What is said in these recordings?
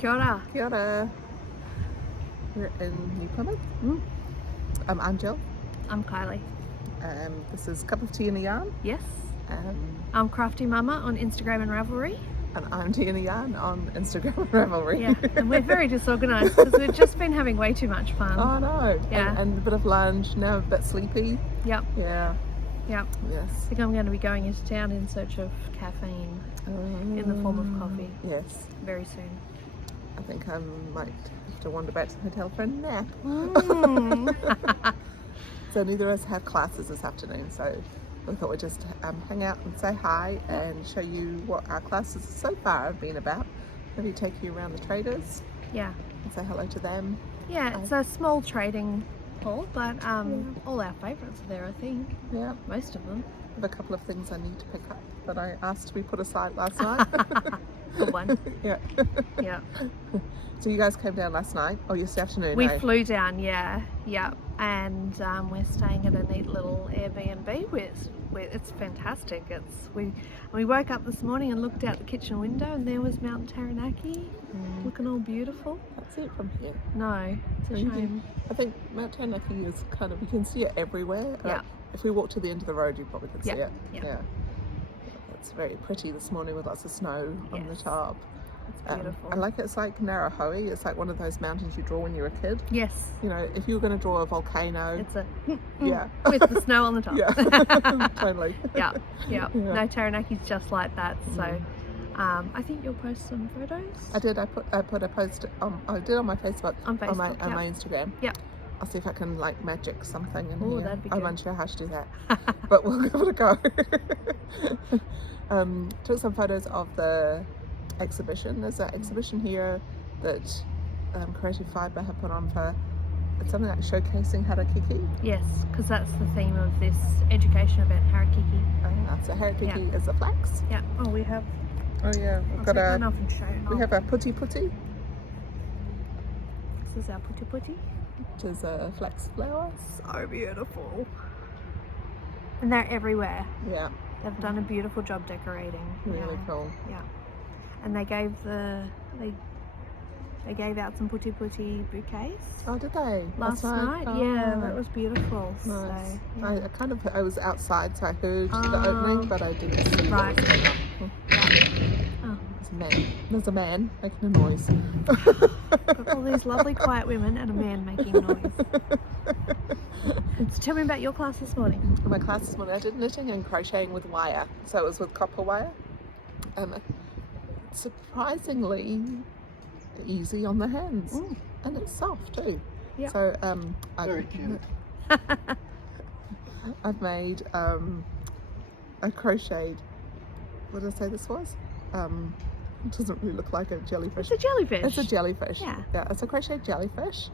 Kia ora. Kia ora. We're in New Plymouth. I'm Jill. I'm Kylie. This is Cup of Tea and a Yarn. Yes. Um, I'm Crafty Mama on Instagram and Ravelry. and I'm Tea and a Yarn on Instagram and Ravelry. Yeah, and we're very disorganised because we've just been having way too much fun. Oh no. Yeah. And a bit of lunch, now a bit sleepy. Yep. Yeah. Yep. Yes. I think I'm going to be going into town in search of caffeine in the form of coffee Yes. very soon. I think I might have to wander back to the hotel for a nap. So neither of us have classes this afternoon, so we thought we'd just hang out and say hi and show you what our classes so far have been about. Maybe take you around the traders Yeah. and say hello to them. Yeah, it's a small trading hall, but all our favourites are there, I think. Yeah, Most of them. I have a couple of things I need to pick up that I asked to be put aside last night. Good one. Yeah. Yeah. So you guys came down last night, or yesterday afternoon? We eh? flew down, yeah, and we're staying at a neat little Airbnb. It's fantastic. We woke up this morning and looked out the kitchen window, and there was Mount Taranaki, looking all beautiful. That's it from here. No, it's a shame. I think Mount Taranaki is kind of, you can see it everywhere. Yeah. If we walk to the end of the road, you probably could see it. Yeah. It's very pretty this morning with lots of snow on the Yes. top. It's beautiful. I like it's like Narahoe. It's like one of those mountains you draw when you're a kid. Yes, You know, if you were going to draw a volcano, it's a yeah, with the snow on the top. yeah, totally. Yeah. Yeah. No, Taranaki's just like that. So, I think you'll post some photos. I did. I put a post. I did on my Facebook, On Facebook, on my Instagram. Yep. I'll see if I can like magic something in Ooh, here. that'd be I'm good. unsure how to do that, but we'll give it a go. Took some photos of the exhibition. There's an exhibition here that Creative Fibre have put on for. It's something like showcasing harakeke. Yes, because that's the theme of this education about harakeke. So harakeke is a flax. Yeah. Oh, we have. Oh yeah, we've I'll got take one off and show you. we have a putti putti, This is our putti putti. which is a flax flower. So beautiful. And they're everywhere. Yeah, They've done a beautiful job decorating. really Yeah. cool. Yeah. And they gave they gave out some putti putti bouquets Oh, did they? last night. Oh, Yeah, that was beautiful. nice. So, yeah. I was outside, so I heard the opening, but I didn't see Right. what was going on. Oh, There's a man making a noise. got all these lovely quiet women and a man making noise. So tell me about your class this morning. My class this morning, I did knitting and crocheting with wire. So it was with copper wire. Surprisingly easy on the hands. And it's soft too. Yep. So Very cute. I've made I crocheted, what did I say this was? It doesn't really look like a jellyfish. It's a jellyfish. It's a jellyfish. Yeah. Yeah, it's a crocheted jellyfish.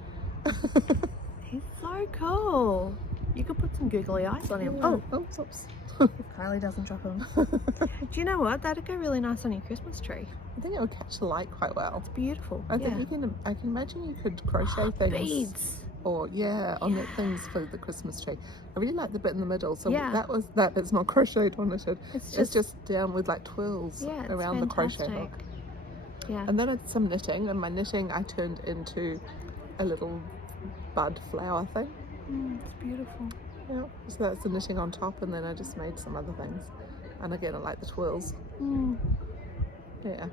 He's so cool. You could put some googly eyes on him. Oh, oops. if Kylie doesn't drop him. Do you know what? That'd go really nice on your Christmas tree. I think it would catch the light quite well. It's beautiful. I think I can imagine you could crochet things. Beads. Or on the things for the Christmas tree. I really like the bit in the middle. So Yeah. that bit's not crocheted or knitted. It's just down with like twirls Yeah, it's around the crochet fantastic. hook. Yeah. And then I did some knitting, and my knitting I turned into a little bud flower thing. It's beautiful. Yeah. So that's the knitting on top, and then I just made some other things. And again, I like the twirls. Yeah.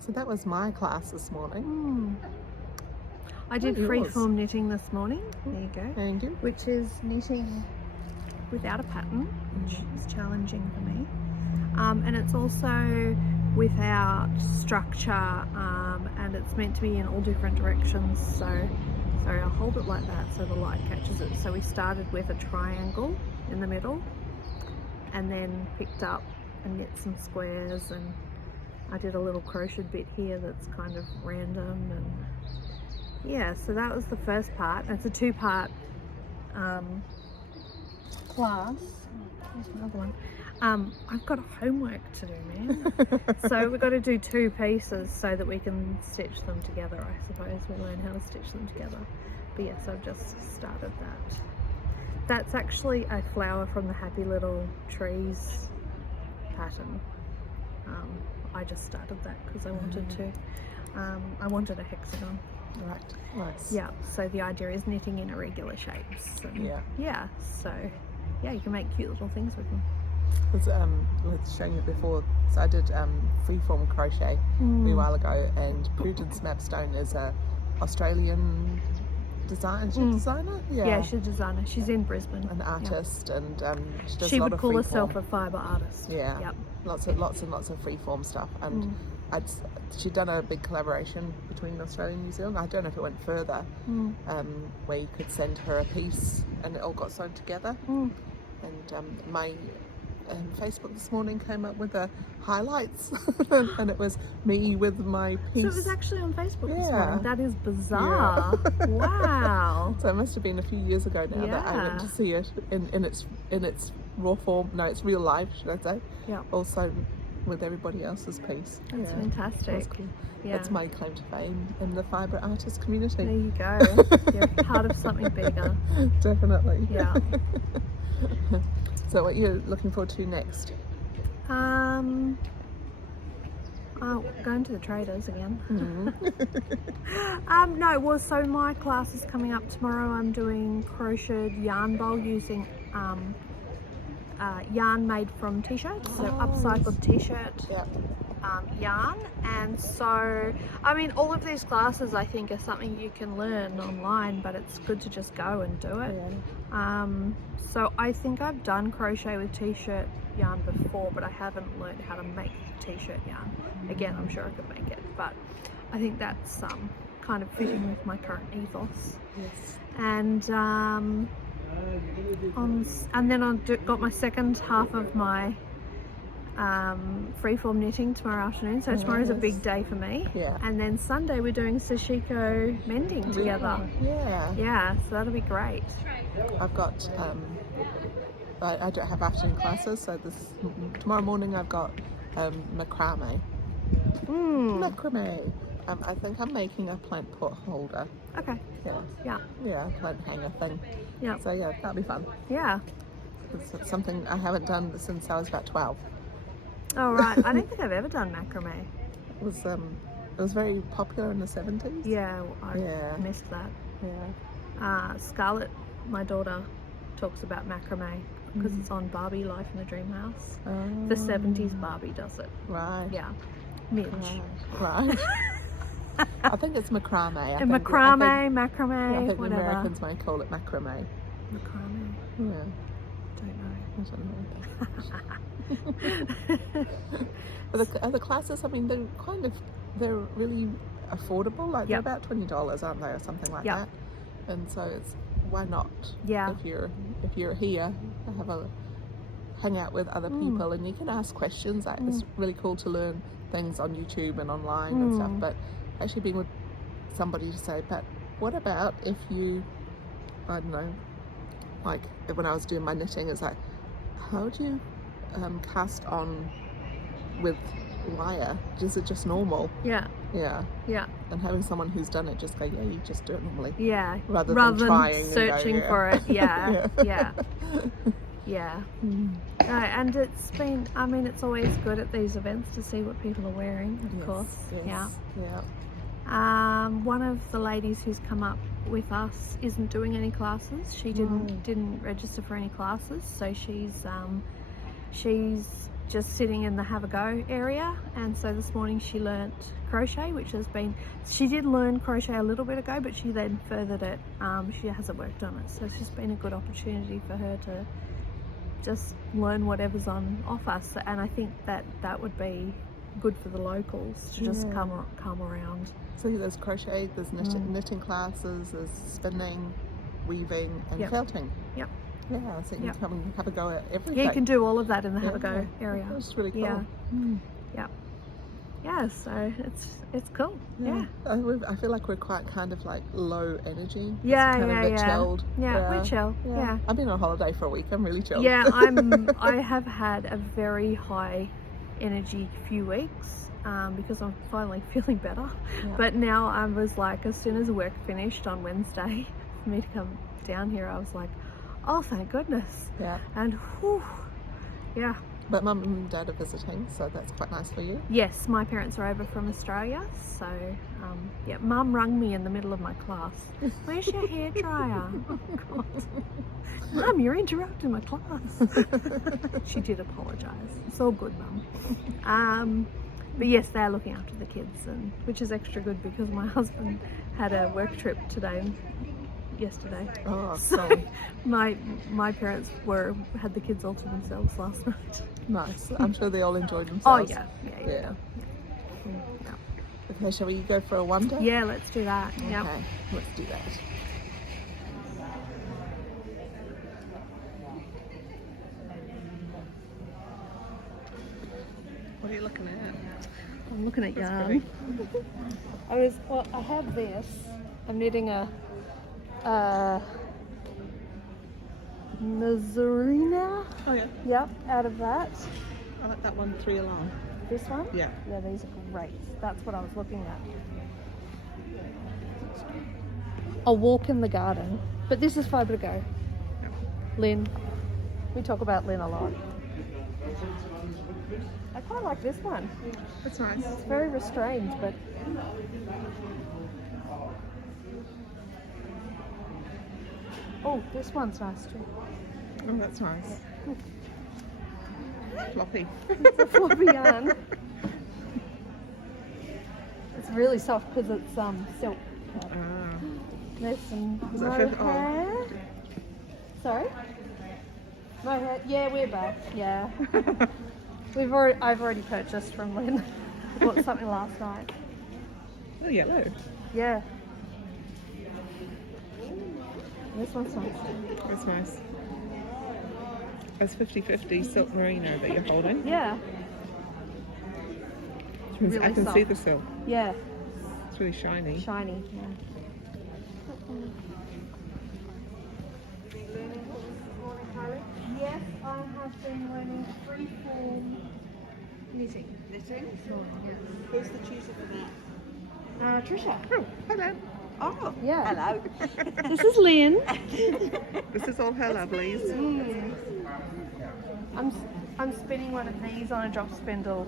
So that was my class this morning. I did yours? freeform knitting this morning. There you go. And you? Which is knitting without a pattern, which is challenging for me. And it's also without structure, and it's meant to be in all different directions. So, sorry, I'll hold it like that so the light catches it. So we started with a triangle in the middle, and then picked up and knit some squares, and I did a little crochet bit here that's kind of random, and yeah, so that was the first part. It's a two-part class. Here's another one. I've got homework to do, man. So we've got to do two pieces so that we can stitch them together, I suppose. We learn how to stitch them together. But yes, I've just started that. That's actually a flower from the Happy Little Trees pattern. I just started that because I wanted to. I wanted a hexagon. Right. Nice. Yeah, so the idea is knitting in irregular shapes. And so you can make cute little things with them. I was showing you before, so I did freeform crochet a wee while ago, and Prudence Mapstone is a Australian designer. Yeah, she's a designer. She's in Brisbane. An artist, and she does she a lot would of call freeform. herself a fibre artist. Yeah, yep. lots and lots of freeform stuff, and she'd done a big collaboration between Australia and New Zealand. I don't know if it went further, where you could send her a piece and it all got sewn together. And my Facebook this morning came up with the highlights, and it was me with my piece. So it was actually on Facebook this morning. That is bizarre. Yeah. Wow. So it must have been a few years ago now that I went to see it in its raw form. No, it's real life, should I say? Yeah. Also with everybody else's piece. That's fantastic. That's cool. Yeah. That's my claim to fame in the Fibre artist community. There you go. You're part of something bigger. Definitely. Yeah. So what are you looking forward to next? Going to the traders again. So my class is coming up tomorrow. I'm doing crocheted yarn bowl using yarn made from t-shirts, so upcycled t-shirt yarn. And so, I mean, all of these classes I think are something you can learn online, but it's good to just go and do it. So I think I've done crochet with t-shirt yarn before, but I haven't learned how to make t-shirt yarn. Again, I'm sure I could make it, but I think that's kind of fitting with my current ethos. Yes. And then I've got my second half of my freeform knitting tomorrow afternoon, so tomorrow's a big day for me. And then Sunday we're doing sashiko mending together. So that'll be great. I've got I don't have afternoon classes, so tomorrow morning I've got macrame. Macrame. I think I'm making a plant pot holder. Okay. Yeah, plant hanger thing. Yeah. So yeah, that'll be fun. Yeah. It's something I haven't done since I was about 12. Oh right, I don't think I've ever done macrame. It was very popular in the 70s. Yeah, I missed that. Yeah. Scarlett, my daughter, talks about macrame because it's on Barbie Life in the Dream House. The 70s Barbie does it. Right. Yeah. Midge. Right. I think it's macrame. Macrame, I think whatever. the Americans might call it macrame. Macrame. Yeah. Don't know. Are the classes, I mean, they're really affordable, like they're about $20, aren't they, or something like that? And so it's, why not? Yeah. If you're here, hang out with other people, and you can ask questions. It's really cool to learn things on YouTube and online and stuff, but actually being with somebody to say, but what about if you, I don't know, like when I was doing my knitting, it's like, how do you cast on with wire? Is it just normal? Yeah. And having someone who's done it just go, yeah, you just do it normally. Yeah. Rather than trying searching and go, for it. Yeah. And it's been, I mean, it's always good at these events to see what people are wearing, of course. Yeah. One of the ladies who's come up with us isn't doing any classes. She didn't register for any classes, so she's just sitting in the have a go area. And so this morning she learnt crochet, which has been, she did learn crochet a little bit ago, but she then furthered it. She hasn't worked on it, so it's just been a good opportunity for her to just learn whatever's on offer. So, and I think that would be good for the locals to just come around. So there's crochet, there's knitting classes, there's spinning, weaving and felting. Yep. Yeah, so you can come and have a go at everything. Yeah, you can do all of that in the have a go area. That's really cool. Yeah, so it's cool. Yeah. I feel like we're quite kind of like low energy. Chilled. We're chill. Yeah. I've been on holiday for a week. I'm really chilled. Yeah, I have had a very high energy few weeks because I'm finally feeling better. But now I was like, as soon as work finished on Wednesday for me to come down here, I was like, oh, thank goodness. Yeah. And whew, But Mum and Dad are visiting, so that's quite nice for you. Yes, my parents are over from Australia, so yeah, Mum rang me in the middle of my class. Where's your hairdryer? Oh God, Mum, you're interrupting my class. She did apologise. It's all good, Mum. But yes, they're looking after the kids, and which is extra good because my husband had a work trip yesterday. Oh, So my parents had the kids all to themselves last night. nice. I'm sure they all enjoyed Oh themselves. yeah. Okay, shall we go for a wander? Yeah, let's do that. Yep. Okay, let's do that. What are you looking at? I'm looking at That's yarn. I have this. I'm knitting a Nazarina. Oh yeah, Yep, out of that. I like that one 3 along. This one? Yeah. Yeah, these are great. That's what I was looking at. A walk in the garden. But this is Fibre to go. Lynn. We talk about Lynn a lot. I quite like this one. That's nice. It's very restrained, but oh, this one's nice too. Oh, that's nice. Floppy. It's a floppy yarn. It's really soft because it's silk. There's some Is that mohair. oh. Sorry? Mohair. Yeah, we're back. Yeah. I've already purchased from Lynn. I bought something last night. Oh, yellow. Yeah. This one's nice. That's nice. It's 50-50 silk merino that you're holding. Yeah. Which means I Really can soft. see the silk. Yeah. It's really shiny. Shiny. Yeah. Yes, I have been learning freeform knitting. Knitting? This morning, yes. Who's the tutor for that? Trisha. Oh, hello. Oh, Yeah. hello. This is Lynn. This is all her lovelies. I'm spinning one of these on a drop spindle.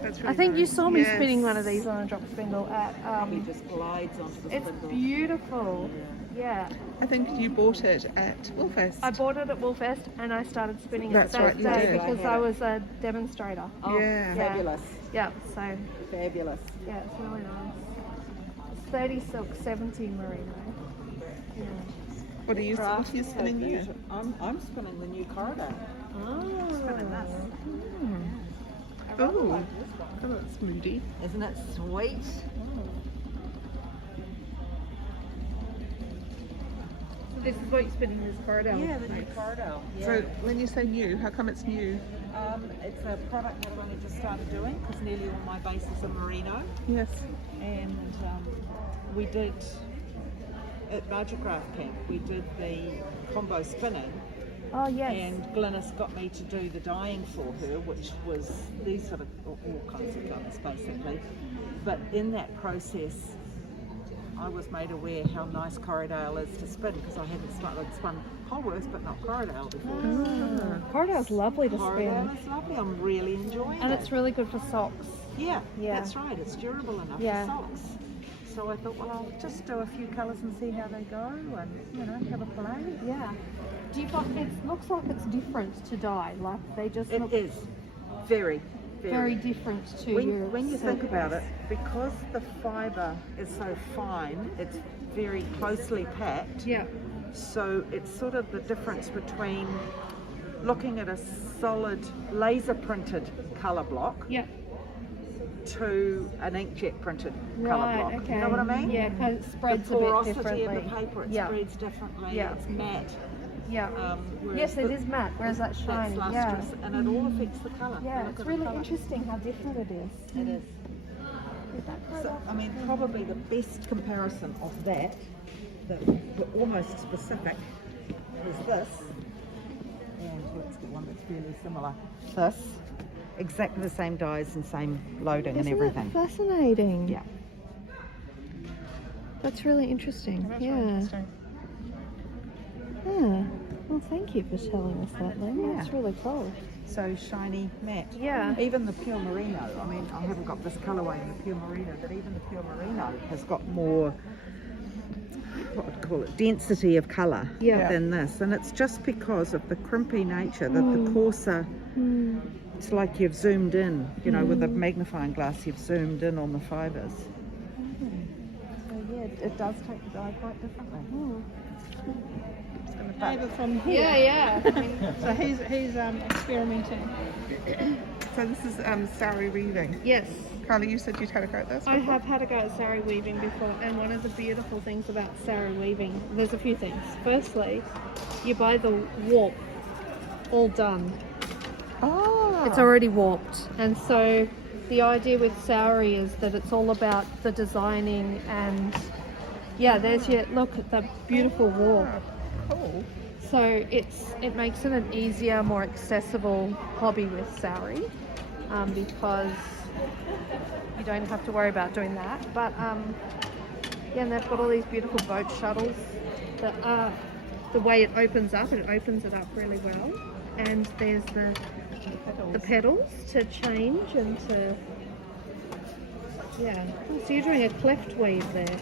That's I really think you nice. saw me Yes. spinning one of these on a drop spindle at He just glides onto the it's spindle. beautiful. Yeah. I think you bought it at Woolfest. I bought it at Woolfest and I started spinning it That's that right, you day did. because I was a demonstrator. Oh, Yeah. fabulous. Yeah, so Fabulous. yeah, it's really nice. It's 30 silk, 70 merino. Yeah. What are you spinning there? I'm spinning the new corridor. Spinning this. I rather Oh, like this one. oh, that's moody. Isn't it sweet? So this is what you're spinning this corridor. Yeah, the new corridor. Yeah. So when you say new, how come it's new? It's a product that I've only just started doing because nearly all my bases are merino. Yes. And we did at Bargeograph Camp, we did the combo spinning, Oh yes. and Glynis got me to do the dyeing for her, which was these sort of all kinds of guns basically. But in that process, I was made aware how nice Corriedale is to spin because I hadn't spun Polworth but not Corriedale before. Corridor's lovely to Corriedale spin. is lovely. I'm really enjoying And it. it's really good for socks. Yeah, Yeah. that's right. It's durable enough Yeah. for socks. So I thought, well, I'll just do a few colours and see how they go, and have a play. Yeah. Do you find it looks like it's different to dye? Like they just It look is very, very different to your when you think silk about it, ones. because the fibre is so fine, it's very closely packed. Yeah. So it's sort of the difference between looking at a solid laser printed colour block Yeah. to an inkjet printed colour Right. block. Okay. You know what I mean? Yeah, because it spreads The a bit porosity differently. of the paper, it Yeah. spreads differently. Yeah. It's matte. Yeah. Whereas Yes, it the- is matte, whereas that's shiny. That's Yeah. lustrous, and it all affects the colour. Yeah, Look it's at the really colour. interesting how different it is. It is. Is that quite So, often? I mean, probably the best comparison of that, the almost specific, is this. And let's get one that's fairly similar. This. Exactly the same dyes and same loading Isn't and everything. that fascinating? Yeah. That's really interesting. That's yeah. really interesting. Yeah. Well, thank you for telling us that, Lynn. Yeah. That's really cool. so shiny matte. Yeah. Even the pure merino, I mean, I haven't got this colourway in the pure merino, but even the pure merino has got more, what would you call it, density of colour Yeah. than this. And it's just because of the crimpy nature, that the coarser, it's like you've zoomed in, you know, with a magnifying glass, you've zoomed in on the fibres. So yeah, it does take the dye quite differently. It's gonna Over from here. Yeah. So he's experimenting. So this is sari weaving. Yes. Carly, you said you'd had a go at this I before? have had a go at sari weaving before, and one of the beautiful things about sari weaving, there's a few things. Firstly, you buy the warp all done. Oh. It's already warped, and so the idea with sari is that it's all about the designing, and yeah, there's your look at the beautiful warp. Cool. So it makes it an easier, more accessible hobby with sari, because you don't have to worry about doing that. But yeah, and they've got all these beautiful boat shuttles that are the way it opens up, and it opens it up really well. And there's the pedals to change and to, yeah. So you're doing a cleft weave there.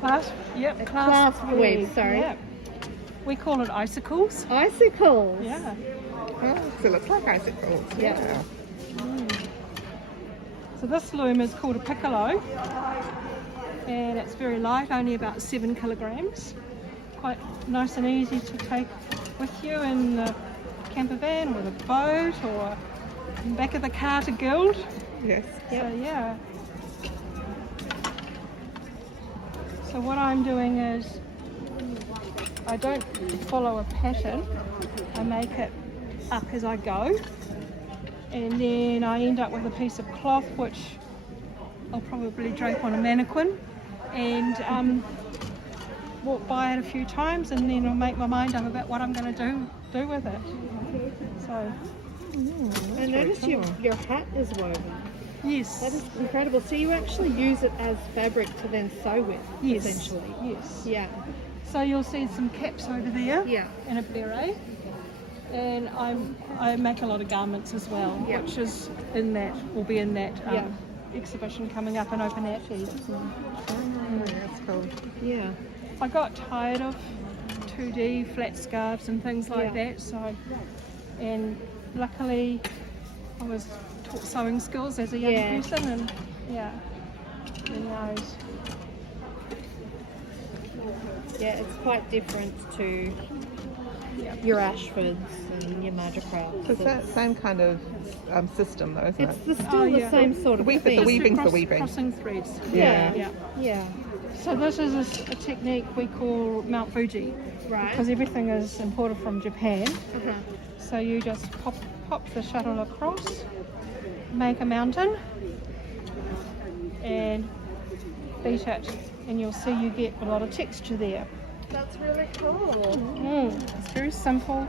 Clasp, yep, A clasp weave, sorry. Yep. We call it icicles. Icicles. Yeah. Oh, so it looks like icicles. Yeah. So this loom is called a piccolo, and it's very light, only about 7 kilograms. Quite nice and easy to take with you in the camper van or the boat or in the back of the car to gild. Yes. So yeah. So what I'm doing is I don't follow a pattern. I make it up as I go, and then I end up with a piece of cloth which I'll probably drape on a mannequin and walk by it a few times, and then I'll make my mind up about what I'm going to do with it. So I noticed your hat is woven. yes, That is incredible. So you actually use it as fabric to then sew with, yes, essentially. yes. Yeah. So you'll see some caps over there, Yeah. and a beret, and I make a lot of garments as well, Yeah. which is will be in that exhibition coming up in Open Atties. That's cool. Yeah. I got tired of 2D flat scarves and things like Yeah. that, and luckily I was taught sewing skills as a young Yeah. person, and who knows. Yeah, it's quite different to your Ashfords and your Majorcrafts. So it's that same kind of system though, isn't It's it? still the yeah. same sort of The thing. weaving's the weaving. Crossing threads. Yeah. Yeah. So this is a technique we call Mount Fuji, Right. because everything is imported from Japan. Uh-huh. So you just pop the shuttle across, make a mountain, and beat it, and you'll see you get a lot of texture there. That's really cool. It's very simple.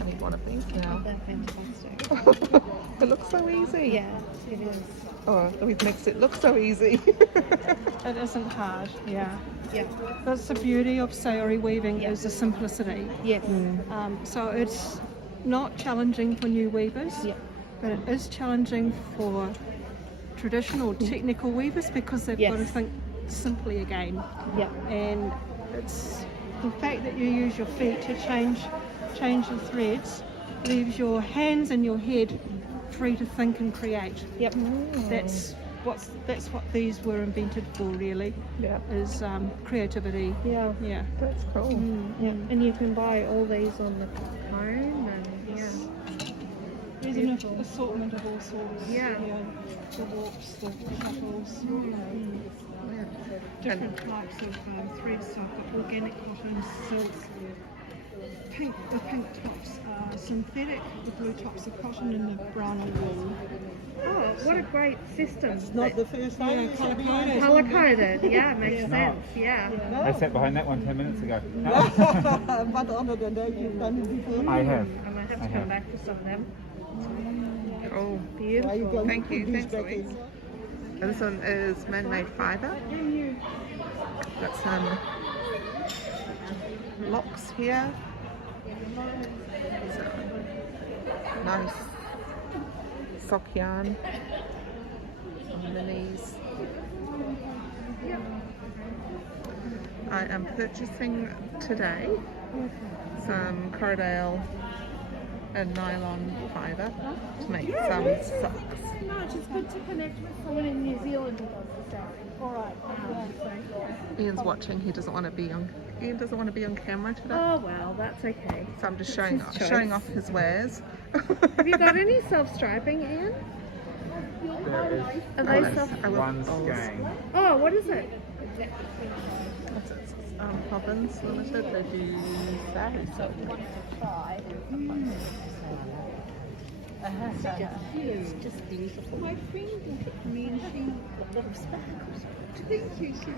I need one of these now. They're fantastic. It looks so easy. Yeah, it is. Oh, we've mixed it. Looks so easy. It isn't hard. Yeah. Yeah. That's the beauty of sari weaving, is the simplicity. Yes. So it's not challenging for new weavers, Yeah. but it is challenging for traditional technical weavers, because they've got to Yes. think simply again. Yeah. And it's the fact that you use your feet to change the threads leaves your hands and your head free to think and create. Yep. That's what these were invented for, really. Yeah. Is creativity. Yeah. Yeah. That's cool. Yeah. And you can buy all these on the cone and There's an assortment of all sorts. Yeah. The warps, the shuttles. Different types of threads. So I've got organic cotton, silk. The pink tops are synthetic, the blue tops are cotton, and the brown are wool. Oh, what a great system. Not the first time. Colour coded. Colour coded, yeah, makes No. sense, yeah. I sat behind that one 10 minutes ago. But other than that, you've done it before. I have. I might have to I come have. back to some of them. Cool. Beautiful. Thank you. Thanks, Louise. And this one is man-made fibre. Got some locks here. So, nice sock yarn on the knees. I am purchasing today some Cordale and nylon fibre to make some socks. So much. It's good to connect with someone in New Zealand who does the sewing. All right. Ian's watching. He doesn't want to be on. Ian doesn't want to be on camera today. Oh well, that's okay. So I'm just That's his choice. showing off his wares. Have you got any self-striping, Ian? There is Are they self? one skein. Oh, what is it? What's it? Province Limited. They do sari silk. It's just beautiful. My friend, I mean, she loves sparkles. Thank you. She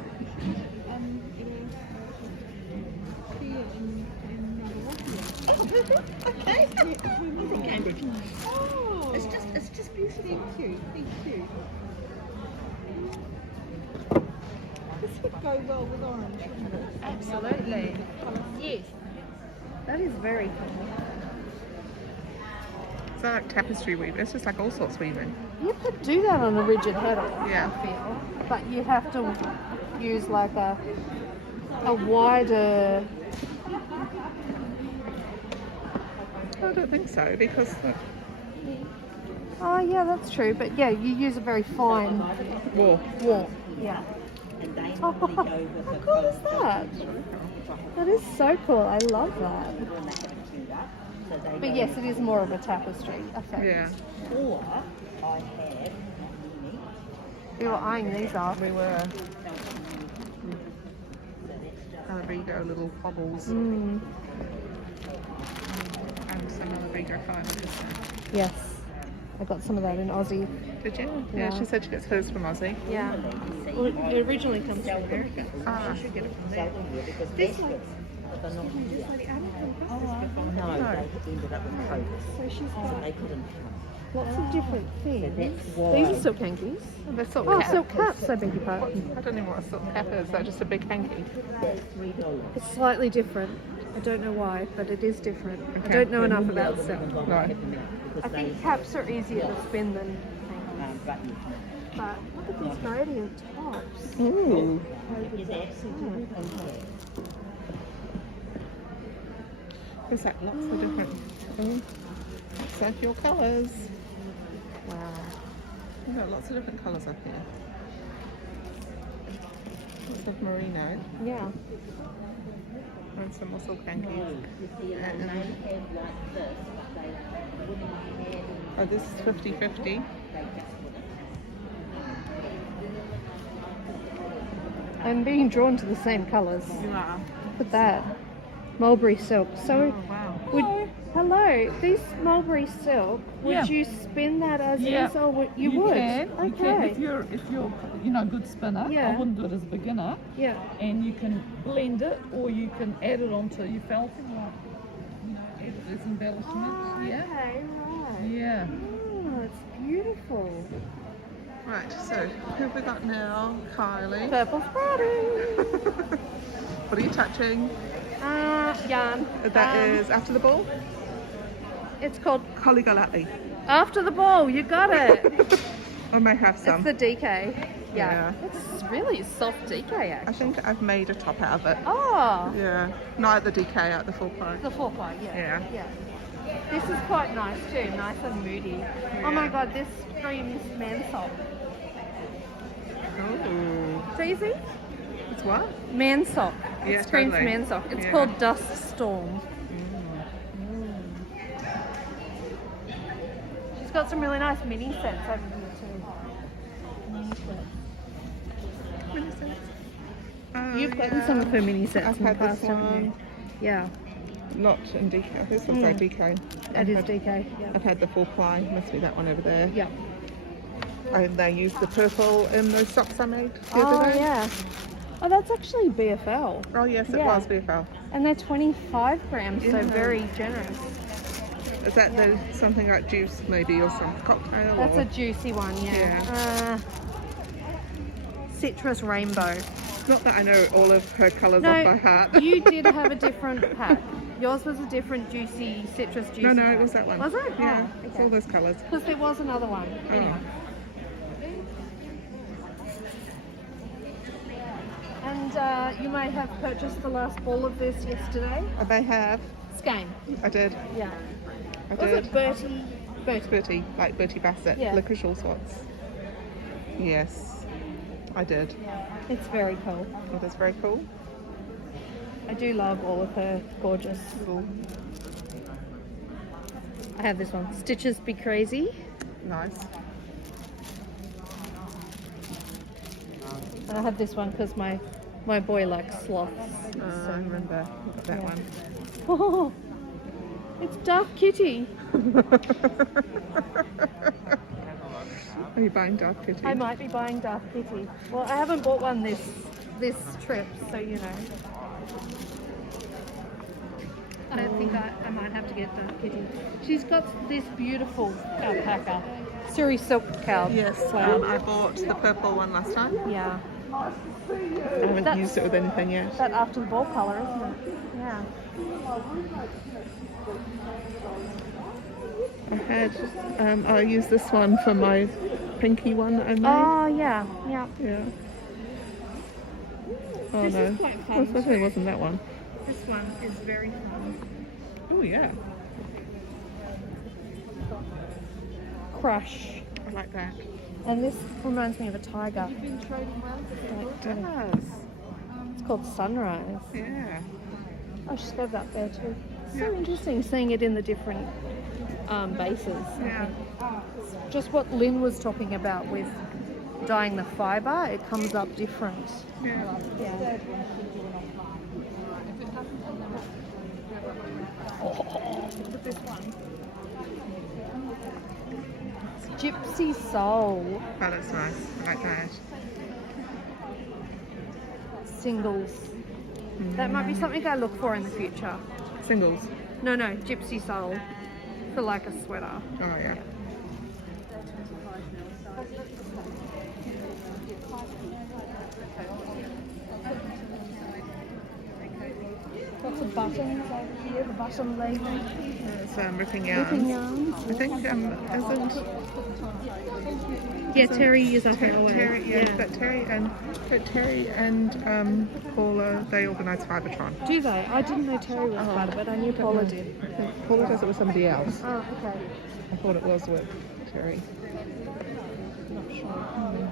okay. He's in Cambridge. Oh, it's just beautiful. Thank you. This would go well with orange, wouldn't it? Absolutely. Yes. That is very cool. It's like tapestry weaving. It's just like all sorts weaving. You could do that on a rigid header, Yeah. I feel. But you have to use like a wider. I don't think so because Oh yeah, that's true. But yeah, you use a very fine war. Yeah. And they Oh, normally go how with a cool is that? That is so cool. I love that. when they have it queued up. So they But go yes, it is more of a tapestry effect. Yeah. Or I had We were eyeing these up. We were. Alarigo little bobbles Mm. and some Alarigo fibre. Yes. I got some of that in Aussie. Did you? Yeah. Yeah, she said she gets hers from Aussie. Yeah. Well, it originally comes from America. Ah. She should get it from sell there. them here because This baskets are not here. Lady, I don't think No, they ended up with COVID, so she's so got they couldn't come. lots of different So things. that's why. These are silk hankies. They're silk Oh, cap. silk caps, I beg your pardon. I don't know what a silk cap is. They're just a big hanky. That's $3. It's slightly different. I don't know why, but it is different. I Okay. don't know enough about silk. Right. I think caps are easier to spin than hankies. But you But look at these gradient tops. Ooh. is absolutely okay. There's like lots of different circular colours. Wow. We've got lots of different colours up here. Lots of merino Yeah. and some more silk hankies. You see, and they have like this, but they wouldn't have Oh, this is 50-50. I'm being drawn to the same colours. You are. Look at that. Mulberry silk. So, Oh, wow. hello, these mulberry silk, would Yeah. you spin that as Yeah. is or you would? Can. Okay. You can. If you're a good spinner, Yeah. I wouldn't do it as a beginner. Yeah. And you can blend it, or you can add it onto your felting, like add it as embellishment. Oh, Yeah. okay, right. Yeah. Oh, it's beautiful. Right, so who have we got now? Kylie. Purple sprouting. What are you touching? Yarn. That is after the ball? It's called Caligulati. After the Ball. You got it. I may have some. It's the DK. Yeah. It's really a soft DK I actually. think I've made a top out of it. Oh, Yeah. Not at the DK, at the full price. the 4-ply, Yeah. This is quite nice too, nice and moody. Oh my Yeah. god, this screams Mansock. Ooh. So you see? It's what? Mansock. It Yeah, screams totally. Mansock. It's Yeah. called Dust Storm. She's got some really nice mini sets over here too. You've gotten some of her mini sets I've in the had this past, haven't you? one. Yeah, Not in DK. This looks like DK. that is DK. Yeah. I've had the 4-ply. Must be that one over there. Yeah. And they used the purple in those socks I made the Oh other day. yeah. Oh, that's actually BFL. Oh yes, it Yeah. was BFL. And they're 25 grams, so Yeah. very generous. Is that the something like juice maybe or some cocktail? That's or? a juicy one, yeah. Yeah. Citrus rainbow. Not that I know all of her colours No, off by heart. you did have a different pack. Yours was a different juicy, citrus juicy. No, it one. was that one. Was it? Yeah, Oh, it's okay. all those colours. Because there was another one. Oh. Anyway. And you may have purchased the last ball of this yesterday. They have. Skein. I did. Yeah. I Was did. it Bertie? Bertie, like Bertie Bassett, Yeah. licorice all sorts. Yes, I did. It's very cool. It is very cool. I do love all of her gorgeous. I have this one. Stitches Be Crazy. Nice. And I have this one because my boy likes sloths. I remember that Yeah. one. Oh, it's Dark Kitty. Are you buying Dark Kitty? I might be buying Dark Kitty. Well, I haven't bought one this trip, so you know. I don't think I might have to get Dark Kitty. She's got this beautiful alpaca. Surrey silk cow. Yes, cloud. I bought the purple one last time. Yeah. I haven't That's- used it with anything yet. That after the ball colour, isn't it? Yeah. I used this one for my pinky one that I made. Oh, yeah. Yeah. Yeah. Oh This no. is quite fun I thought it wasn't that one. This one is very fun. Oh yeah. Crush. I like that. And this reminds me of a tiger. It does. It's called Sunrise. Yeah. Oh, she's got that there too. So interesting seeing it in the different bases. Yeah. Just what Lynn was talking about with dyeing the fibre, it comes up different. Yeah. Yeah. Look at this one. Gypsy Soul Oh, that's nice. I like that. singles. That might be something I look for in the future. Singles. No, Gypsy Soul for like a sweater. Oh yeah. Lots of buttons over here, the button label. It's ripping yarns. Ripping yarns. I think isn't Yeah, Terry is up at Terry, but Terry and Paula, they organise Fibretron. Do they? I didn't know Terry was part of it. I knew Paula did. Paula does it with somebody else. Oh, okay. I thought it was with Terry. Not sure.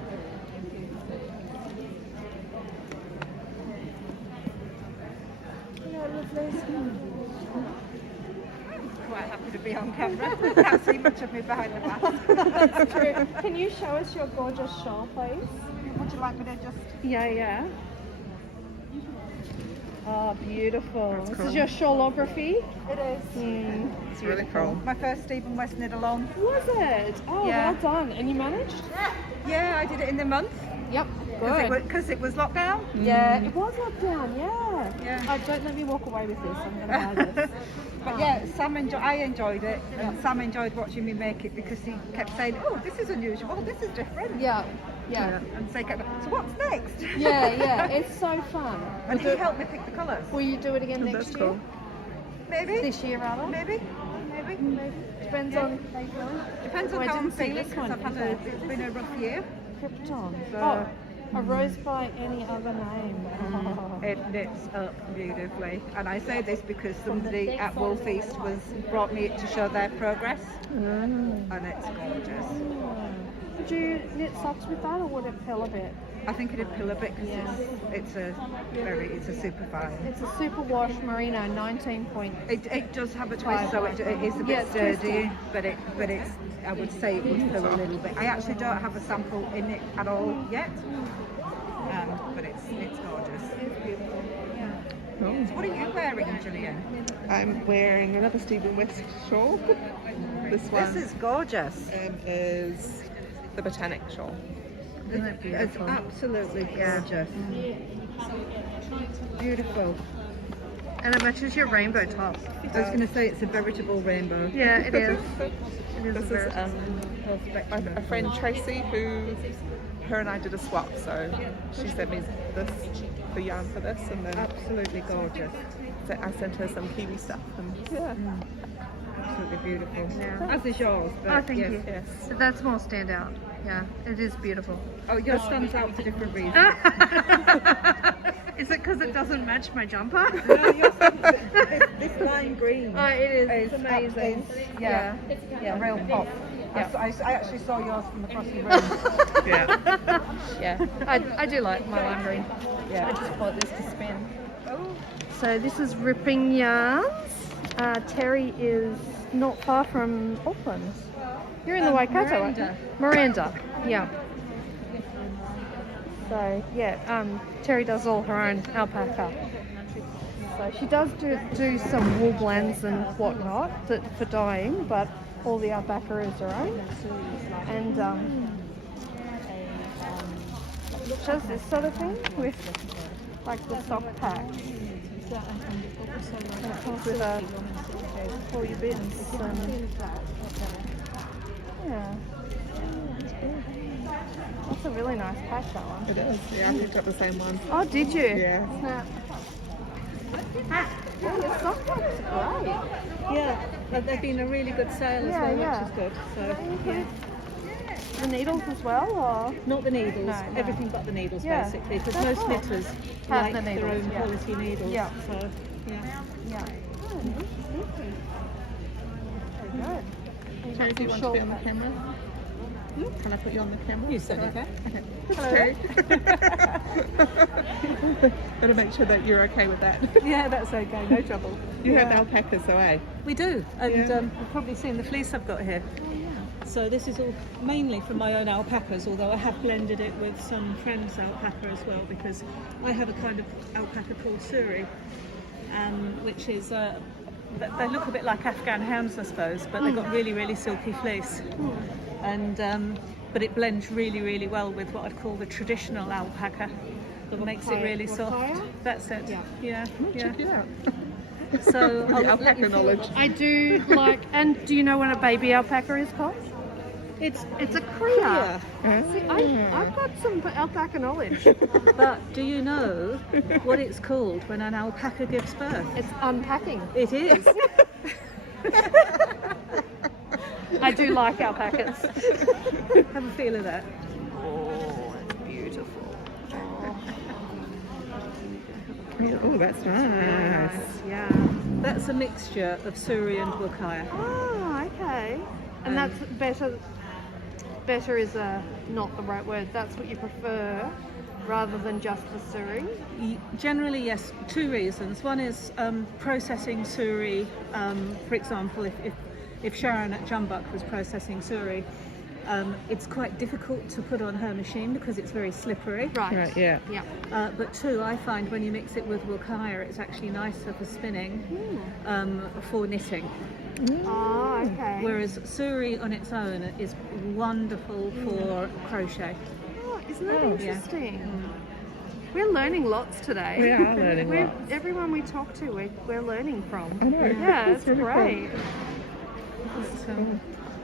Quite happy to be on camera. Can't see much of me behind the mask. That's true. Can you show us your gorgeous shawl, please? Would you like me to just... Yeah. Oh, beautiful. That's This cool. is your shawlography? It is. It's really cool. My first Stephen West knit along. Was it? Oh, Yeah. well done. And you managed? Yeah, I did it in the month. Yep. Good. Because it was lockdown. Yeah, it was lockdown, yeah. Yeah. Don't let me walk away with this. I'm going to buy this. But yeah, I enjoyed it, and Sam enjoyed watching me make it because he kept saying, "Oh, this is unusual. This is different." Yeah. And so he kept, "So what's next?" Yeah. It's so fun. And he helped me pick the colours. Will you do it again That's next cool. year? Maybe. This year, rather? Maybe. Depends on how you're feeling. Depends Oh, on I how I'm didn't see feeling this because one. it's been a rough year. Krypton. So- A rose by any other name. It knits up beautifully, and I say this because somebody at Wolf East brought me it to show their progress, and it's gorgeous. Would you knit socks with that, or would it pill a bit? I think it'd pill a bit because it's a super fine. It's a super wash merino, 19 point. It does have a twist, so it is a Yeah, bit it's sturdy, but it's I would say it would pill a little bit. I actually don't have a sample in it at all yet, but it's gorgeous. Cool. So what are you wearing, Gillian? I'm wearing another Stephen West shawl. This one This is gorgeous. is the Botanic shawl. Isn't it It's beautiful? absolutely gorgeous. Beautiful. And it matches your rainbow top. I was going to say it's a veritable rainbow. Yeah, it is. It is This very is a friend Tracy who her and I did a swap, so she sent me the yarn for this, and then Absolutely gorgeous. I sent her some kiwi stuff, and yeah. Absolutely beautiful. Yeah. As is yours. But Oh, thank yes. you. Yes. So that's more standout. Yeah, it is beautiful. Oh, yours stands out for different reasons. Is it because it doesn't match my jumper? No, yours this lime green. Oh, it is. It's amazing. Yeah. Yeah. A real pop. Yeah. I actually saw yours from across the room. Yeah. Yeah, I do like my lime green. Yeah. I just bought this to spin. So this is Ripping Yarns. Terry is not far from Auckland. You're in the Waikato, aren't you? Miranda, yeah. So yeah, Terry does all her own alpaca. So she does do some wool blends and whatnot for dyeing, but all the alpaca is her own. And she does this sort of thing with like the sock pack. And it comes with all your bits and yeah. That's a really nice pack, that one. It is. Yeah, I picked up the same one. Oh, did you? Yeah. Snap. Yeah, your sock pack's great. Yeah, but they've been a really good sale as well, Yeah. which is good. So yeah. The needles as well, or? Not the needles, No, no. everything but the needles Yeah. basically, because That's most cool. knitters Have like the their needles, own yeah. quality needles. Yeah. So yeah. Yeah. Oh, very good. Terry, do you want to be on the camera? Can I put you on the camera? You certainly can. Okay. Better make sure that you're okay with that. Yeah, that's okay, no trouble. You have alpacas, though, eh? We do, and Yeah. you've probably seen the fleece I've got here. So this is all mainly from my own alpacas, although I have blended it with some friends' alpaca as well, because I have a kind of alpaca called suri, which is they look a bit like Afghan hounds, I suppose, but they've got really, really silky fleece, and but it blends really, really well with what I'd call the traditional alpaca. It makes it really soft. Wakaya? That's it. Yeah. Check it out. So The alpaca knowledge. I do like, and do you know what a baby alpaca is called? it's It's a cria. Oh. See, I've got some alpaca knowledge. But do you know what it's called when an alpaca gives birth? It's unpacking. It is. I do like alpacas. Have a feel of that. Oh, it's beautiful. Oh, that's nice. Yeah. That's a mixture of suri and wakaya. Oh, okay. And that's better. Better is not the right word. That's what you prefer, rather than just the suri. Generally, yes, two reasons. One is processing suri. For example, if Sharon at Jumbuck was processing suri, it's quite difficult to put on her machine because it's very slippery. Right, yeah. Yeah. But two, I find when you mix it with wakaya, it's actually nicer for spinning, for knitting. Oh, okay. Whereas suri on its own is wonderful for crochet. Oh, isn't that yeah. interesting? We're learning lots today. We are learning lots. Everyone we talk to, we're learning from. I know. Yeah, it's really great. Cool.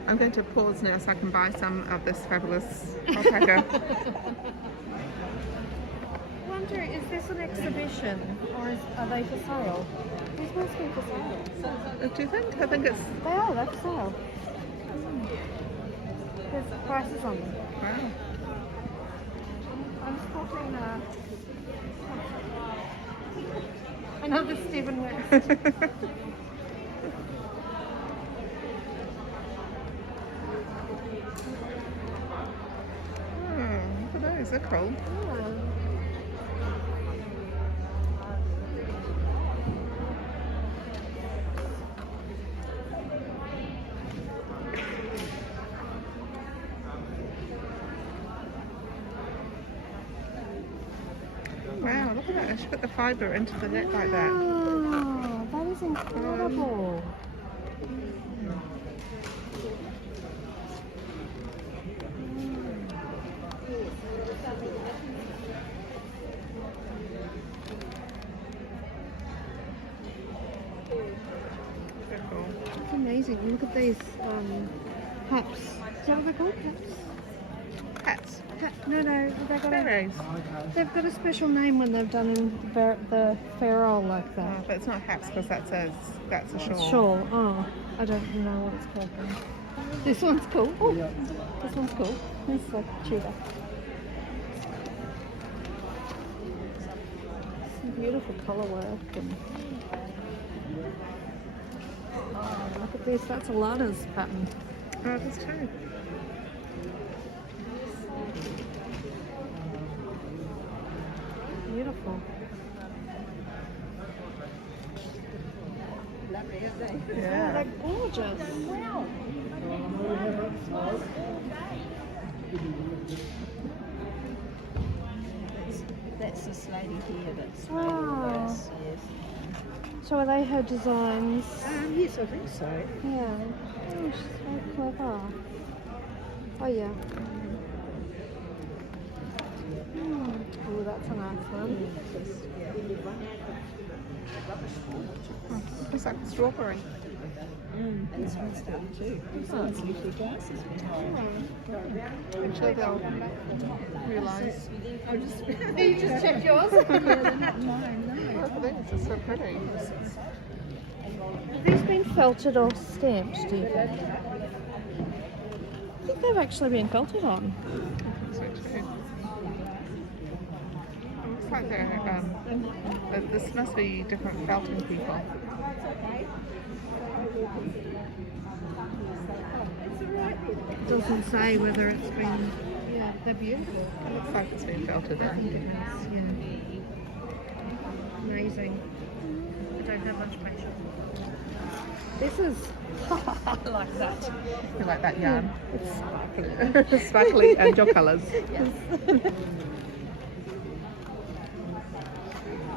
I'm going to pause now so I can buy some of this fabulous alpaca. I wonder, is this an exhibition or are they for sale? These must be for sale. Do you think? I think it's... They are, they're for sale. There's prices on them. Wow. I'm spotting another Stephen West. Oh, look at those, they're cool. Wow, look at that. I should put the fibre into the net like that. Oh, that is incredible. Very cool. It's amazing. Look at these haps. Is that what they're called? Haps? Hats. No, Berets. they've got a special name when they've done in the ferrule like Oh, that. but it's not hats because that's a shawl. Shawl. Oh, I don't know what it's called then. This one's cool. Oh, this one's cool. This is like cheetah. Some beautiful colour work and look at this. That's a Lana's pattern. Oh, that's true. Beautiful. Yeah. They're gorgeous. Wow. That's this lady here that's Wow. yes, yes. So are they her designs? Yes, I think so. Yeah. Oh, she's very clever. Oh yeah. Oh, that's a nice one. It's like strawberry. And this one's done too. This one's little glasses behind. Actually, they'll realise. You just checked yours? Look at these, it's so pretty. Have these been felted or stamped, do you think? I think they've actually been felted on. So too. It looks like they're, this must be different felting people. It doesn't say whether it's been. Yeah, they're beautiful. It looks like it's been felted I think in. it has, yeah. Amazing. I don't have much patience. This is. I like that. You like that yarn? It's sparkly and your colours.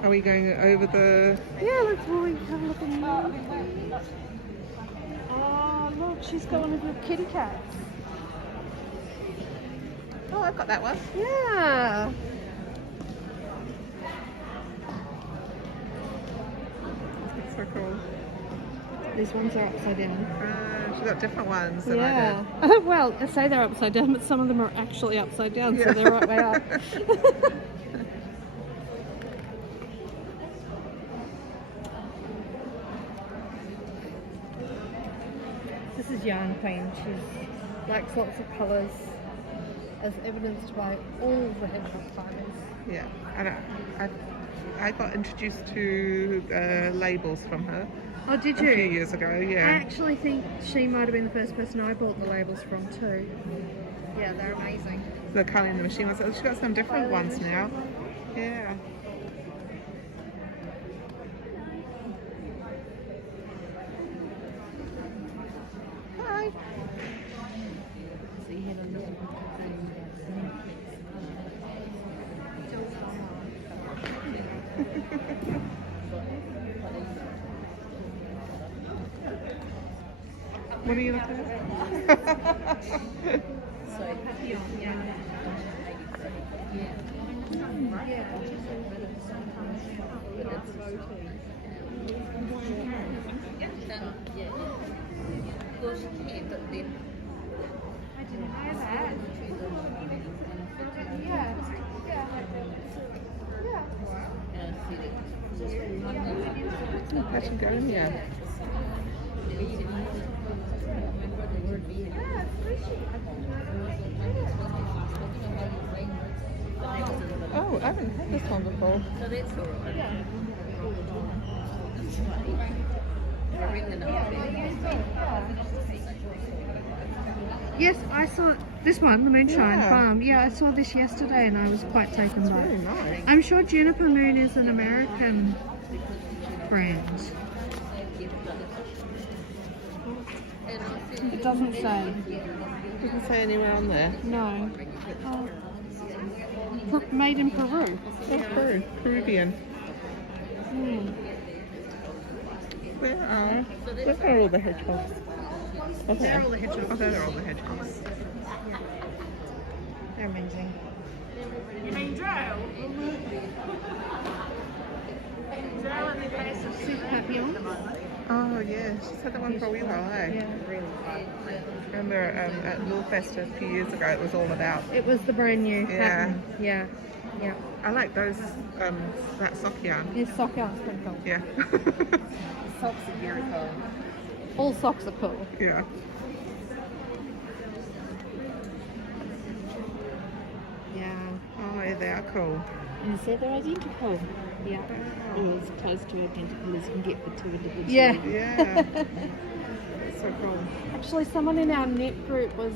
Are we going over the... Yeah, let's have a look at that. Oh, look, she's got one of your kitty cats. Oh, I've got that one. Yeah. It's so cool. These ones are upside down. She's got different ones than Yeah. I did. Well, I say they're upside down, but some of them are actually upside down, so they're right way up. This is Yarn Queen. She likes lots of colours, as evidenced by all the hedgehog fibres. Yeah, and I got introduced to labels from her Oh, did a few you? years ago. I Yeah, actually think she might have been the first person I bought the labels from too. Yeah, they're amazing. the Culling the Machine. She's got some different ones now. Yeah. Hi. So you have a little What are you looking at? Pattern going, yeah. Oh, I haven't had this one before. Yes, I saw this one, the Moonshine Yeah. Farm. Yeah, I saw this yesterday and I was quite taken by Very it. nice. I'm sure Juniper Moon is an American brand. It doesn't say. Doesn't say anywhere on there. No. Made in Peru. Oh, Peru. Peruvian. Hmm. Where are all the hedgehogs? Oh, They're all the hedgehogs. Oh, they're all the hedgehogs. They're amazing. Super papillon. Oh, yeah. She's had that one for a wee while, eh? Yeah. Remember at Lawfest a few years ago, it was all about. It was the brand new pattern. Yeah. Yeah. I like those, that sock yarn. This sock yarn's pretty cool. Yeah. Socks are very cool. All socks are cool. Yeah. Yeah. Oh, yeah, they are cool. And so they're identical. Yeah. Or as close to identical as you can get for two individuals. Yeah. Yeah. So cool. Actually, someone in our knit group was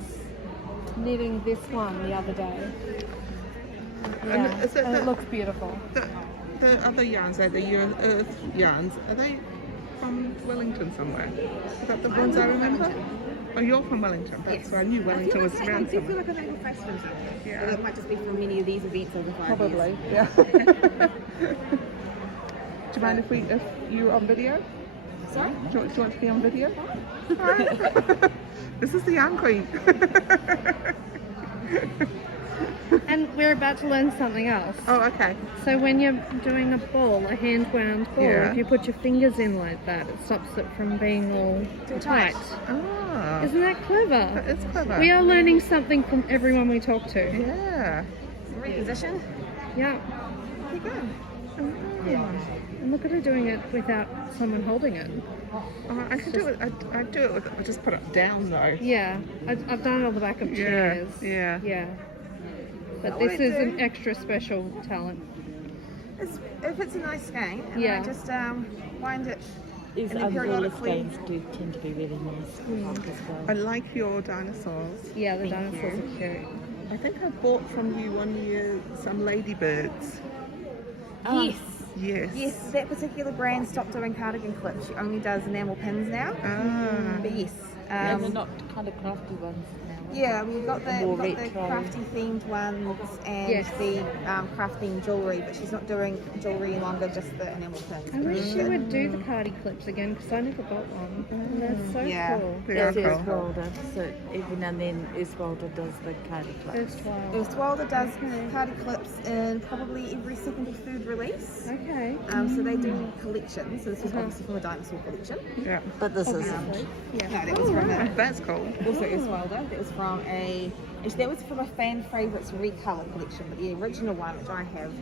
knitting this one the other day. Yeah. is it And it the- looks beautiful. The other yarns, the Earth yarns, are they from Wellington somewhere? Is that the ones I remember? Oh, you're from Wellington. That's why I knew Wellington was around I do feel somewhere. like I'm able fast from something. Yeah. But it might just be from many of these events over 5 years. Probably. Yeah. Do you mind if you on video? Sorry? Do you want to be on video? This is the yarn queen. And we're about to learn something else. Oh, okay. So when you're doing a ball, a hand-wound ball, Yeah. if you put your fingers in like that, it stops it from being all tight. Ah, Isn't that clever? that is clever. We are learning something from everyone we talk to. Yeah. Reposition. Yeah. Keep going. And look at her doing it without someone holding it. Oh, I could do it. I do it with. I just put it down though. Yeah. I've done it on the back of chairs. Yeah. Yeah. But What this I is do- an extra special talent. If it's a nice skein, and Yeah. I just wind it These and then umbrella periodically. skeins do tend to be really nice as well. I like your dinosaurs. Yeah, the Thank dinosaurs are cute. I think I bought from you one year some ladybirds. Yes. Yes. Yes, that particular brand stopped doing cardigan clips. She only does enamel pins now. Ah. But yes. And they're not kind of crafty ones now. Yeah, we've got the More crafty retro. themed ones and Yes. the craft themed jewellery, but she's not doing jewellery any longer, just the enamel pins. I wish she would do the cardi clips again because I never got one. And they're so Yeah. cool. They are That's cool. Earthwalder, so every now and then Earthwalder does the cardi clips. First wild. Earthwalder does cardi clips in probably every second or third release. Okay. So they do collections. So this is obviously from a dinosaur collection. Yeah. But this is Obviously. Yeah. No, that was from Oh, that's cool. also Earthwalder. That was from that was from a fan favourites recolor collection, but the original one, which I have,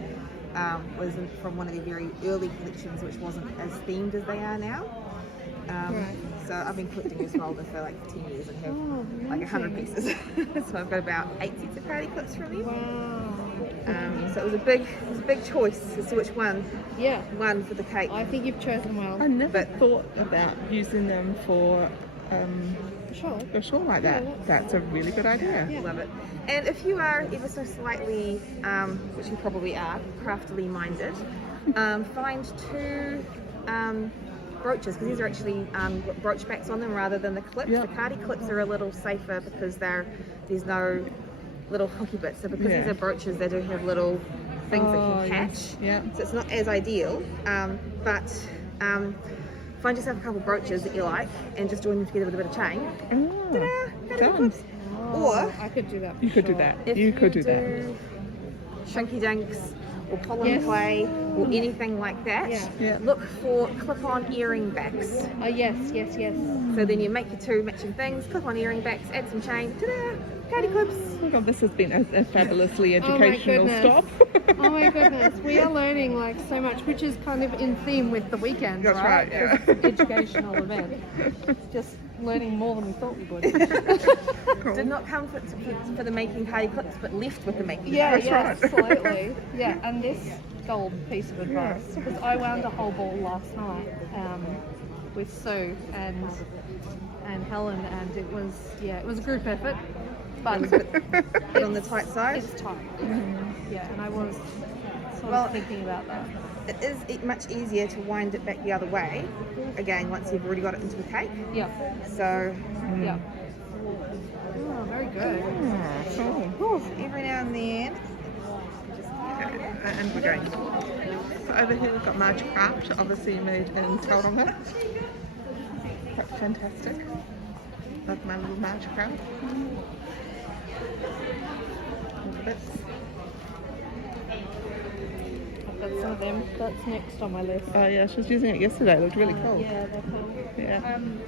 was from one of the very early collections, which wasn't as themed as they are now. Right. So I've been collecting Earthwalder for like 10 years and have Oh, like 100 amazing. pieces. So I've got about 8 sets of cardi clips from them. Wow. So it was a big choice as to which one Yeah. for the cake. I think you've chosen well. I never But- thought about using them for Sure. a shawl like that. Yeah, That's a really good idea. Yeah. Love it. And if you are ever so slightly, which you probably are, craftily minded, find two brooches, because these are actually brooch backs on them rather than the clips. Yeah. The cardi clips are a little safer because there's no little hooky bits. So because Yeah. these are brooches, they do have little things that Oh, can catch. Yeah. So it's not as ideal, but find yourself a couple of brooches that you like and just join them together with a bit of chain. Oh, Ta-da! done. Or I could do that. You could do sure. that. if You could do that. do Shrinky dinks or pull Yes. and play or anything like that, Yeah. Yeah. look for clip-on earring backs. Oh, yes, yes, yes. So then you make your two matching things, clip-on earring backs, add some chain, ta-da! Cardi clips. Oh my God, this has been a fabulously Oh my educational goodness. stop. Oh my goodness, we are learning like so much, which is kind of in theme with the weekend, That's right, yeah. 'Cause it's an educational event. Just learning more than we thought we would. Did not come for the making cardi clips, but left with the making. Yeah, cardi yeah, right. absolutely. Yeah, and this golden piece of advice, because I wound a whole ball last night with Sue and Helen, and it was a group effort, but Bit on the tight side. it's tight. Yeah, and I was sort Well, of thinking about that. It is much easier to wind it back the other way, again, once you've already got it into the cake. Yeah, So, yeah. Oh, very good. Oh, cool. every now and then, And we're going. So over here we've got Marge Craft, obviously made in Tauranga. That's fantastic. Love my little Marge Craft. Little bits. I've got some of them. That's next on my list. Oh yeah, she was using it yesterday. It looked really cool. Yeah, they're cool. Yeah.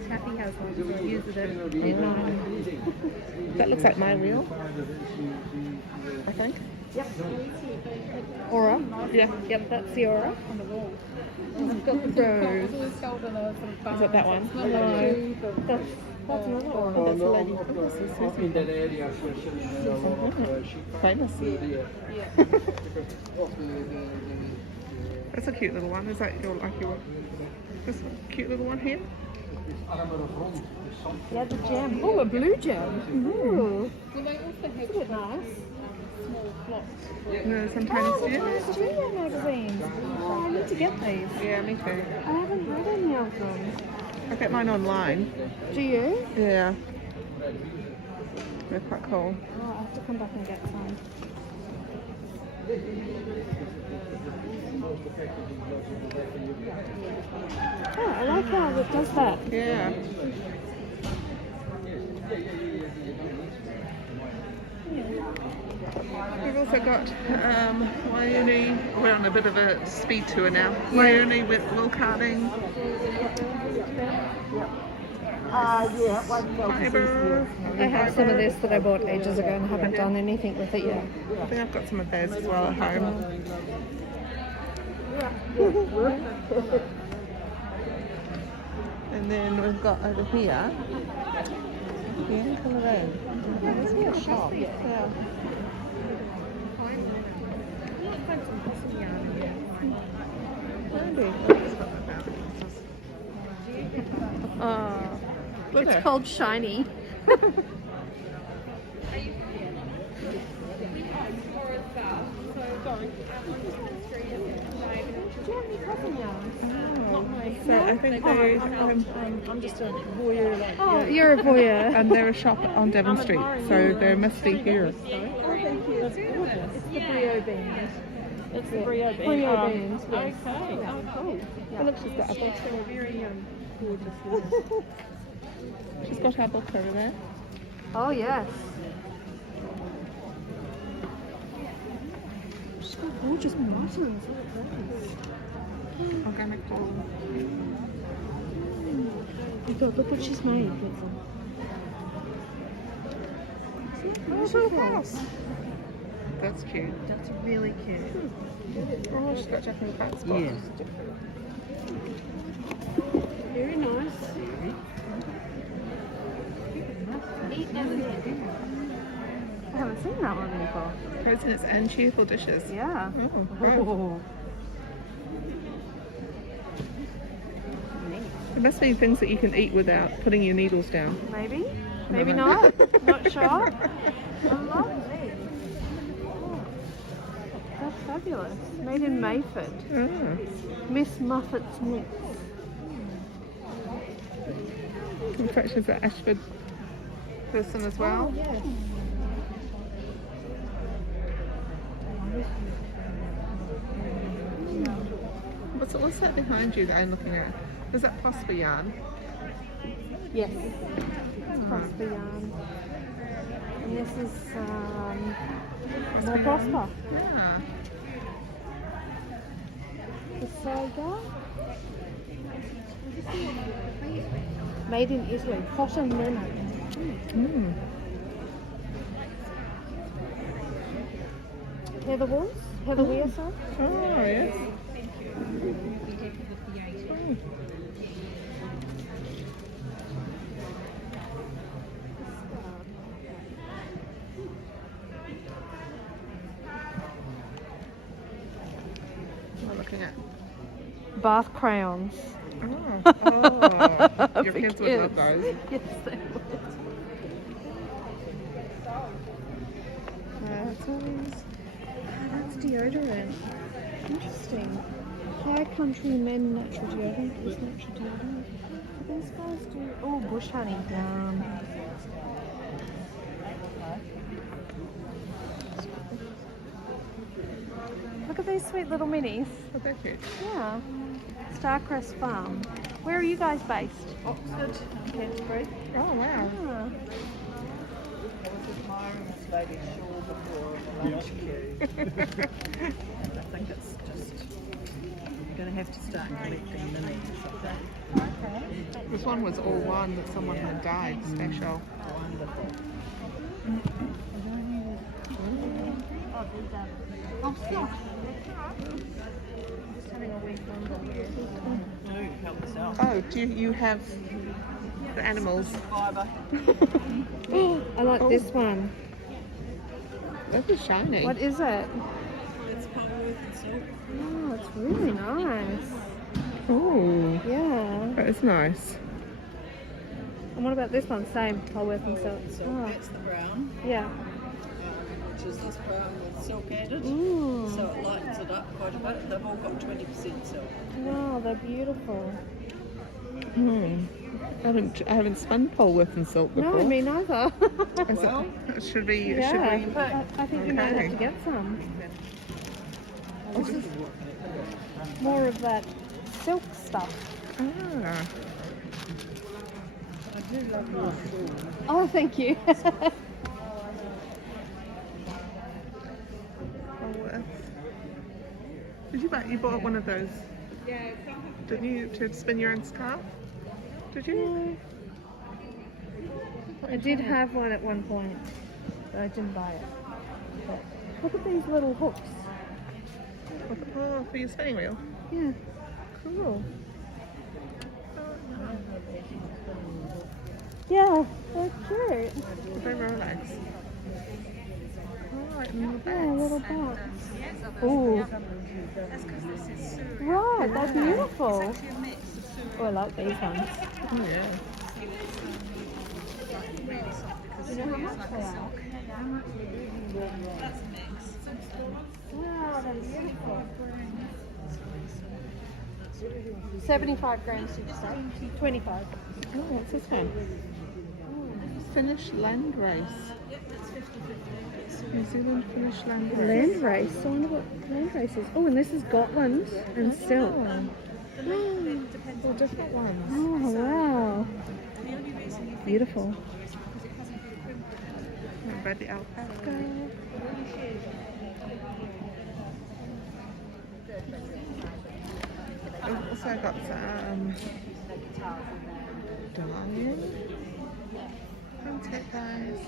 Taffy has one, so I use it at night. That looks like my reel, I think. Yep. Aura. Yeah. Yep, that's the aura. I've got the Rose. always held in a sort of bar. Is it that one? It's number 2, but That's another aura. That's a lady. In that area, Famous. That's a cute little one. Is that your this cute little one here? Yeah, the gem. Oh, a blue gem. Ooh. well, they also have Isn't it nice? small plots. No, some Oh, tiny the students. Tiny Studio magazines. Oh, I need to get these. Yeah, me too. I haven't read any of them. I get mine online. Do you? Yeah. They're quite cool. Oh, I have to come back and get some. Oh, I like how it does that. Yeah. We've also got Waiuni. We're on a bit of a speed tour now. Waiuni with wool carding. Fibre. I have some of this that I bought ages ago and haven't done anything with it yet. I think I've got some of those as well at home. And then we've got over here. Yeah, look at that. There's a little shop. Yeah. It's called Shiny. So I think they I'm just a voyeur. Like, Oh, you're a voyeur. and they're a shop on Devon Street, so there must be here. It's the Brio beans. it's the Brio band. Brio beans. Yes. Okay. Yeah. Oh, cool. And look, she's got apples. So very gorgeous. She's got her book over there. Oh yes. She's got gorgeous buttons. Organic wool. Look what she's made. That's cute. That's really cute. Oh, she's got Japanese bats. Yeah. Very nice. I haven't seen that one before. Presents and cheerful dishes. Yeah. Oh, wow. There must be things that you can eat without putting your needles down. Maybe. Maybe not. Not sure. I love these. That's fabulous. Made in Mayford. Ah. Miss Muffet's Mix. Confections at Ashford person as well. Oh, yes. What's that behind you that I'm looking at? Is that Prosper yarn? Yes. It's Prosper yarn. And this is more Prosper. Yeah. The Soga. Made in Italy. Cotton linen. Mm. Heather Walls? Heather Weir, sorry. Oh, yes. We're looking at. Bath crayons. Oh. Your kids would love those. Yes, they would. That's deodorant. Interesting. High Country Men Natural Deodorant. Is natural deodorant. What these guys do? Oh, bush honey. Yum. Look at these sweet little minis. Oh, they're cute. Yeah. Starcrest Farm. Where are you guys based? Oxford, Canterbury. Oh, wow. Ah. I was with Myron's Lady Shaw before on the lunch queue. I think it's just going to have to start collecting minis, I think. This one was all one that someone had died special. Wonderful. Help yourself. Oh, do you have the animals? Fibre. I like this one. That is shiny. What is it? It's Plymouth and silk. Oh, it's really nice. Oh, Yeah. that is nice. And what about this one? Same, Polworth and silk. So Oh, that's the brown, yeah. which is this brown with silk added. Ooh. So it lightens it up quite a bit. They've all got 20% silk. Wow, they're beautiful. I haven't spun Polworth and silk before. No, me neither. Well, Should we? Yeah, Should we? but I think we might Okay. have to get some. More of that silk stuff. Ah, I do love your shoes. Oh, thank you. Polworth. You bought one of those? Yeah. Didn't you, to spin your own scarf? Did you? I did have one at one point, but I didn't buy it. But look at these little hooks. Oh, for your spinning wheel. Yeah. Cool. Yeah, they're cute. They Rolex. Oh, like little Yeah, bags. little bags. Ooh. Right, they're beautiful. Oh, I like these ones. Oh, yeah. You know how much they are? Wow, they're beautiful. 75 grams each set. 25. Oh, what's this one? Finnish land race. New Zealand Finnish land race. Land race. I wonder what land race is. Oh, and this is Gotland and silk. All different ones. Oh, wow. Beautiful. About the alpaca. I've also got some dyeing. I'll take those.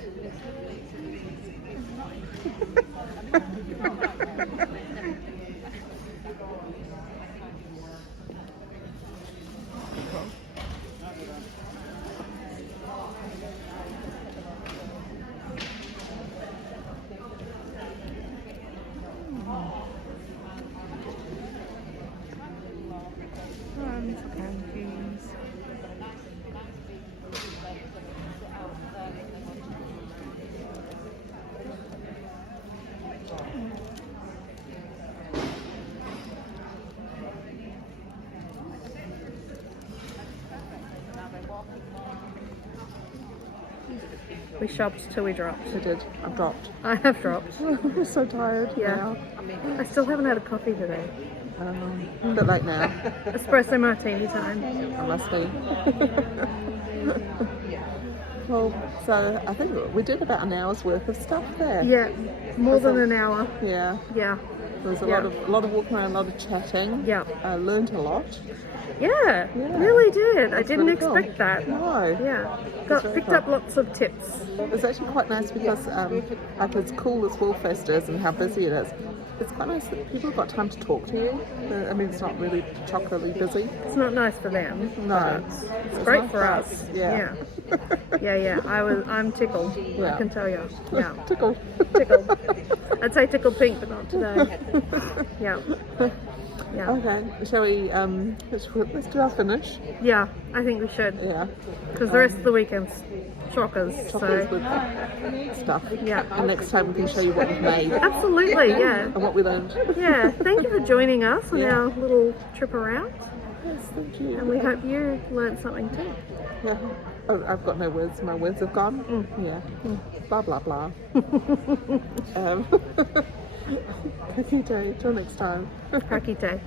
Cookies. We shopped till we dropped. I did. I've dropped. I have dropped. I'm so tired. Yeah. I still haven't had a coffee today. A bit late now. Espresso martini time. I must be. Well, so I think we did about an hour's worth of stuff there. Yeah, more than an hour. Yeah. Yeah. There was a Yeah. lot of walking around, a lot of chatting. Yeah. I learned a lot. Yeah, Yeah. really did. I That's didn't really cool. expect that. No. Yeah, very picked cool. up lots of tips. It's actually quite nice because like as cool as Woolfest is and how busy it is, it's quite nice that people have got time to talk to you. I mean, it's not really chockily busy. It's not nice for them. No. It's great nice for us. Yeah. Yeah. I'm tickled. Yeah. I can tell you. Yeah, Tickled. tickled. I'd say tickled pink, but not today. Yeah. Yeah. Okay, shall we, let's do our finish. Yeah, I think we should. Yeah. Because the rest of the weekend's chockers. Chocolate So with stuff. yeah. And next time we can show you what we've made Absolutely, yeah. and what we learned. Yeah, thank you for joining us on our little trip around. Yes, thank you. And we hope you learned something too. Yeah. Oh, I've got no words. My words have gone. Yeah. Blah, blah, blah. Cookie day. Till next time. Happy day.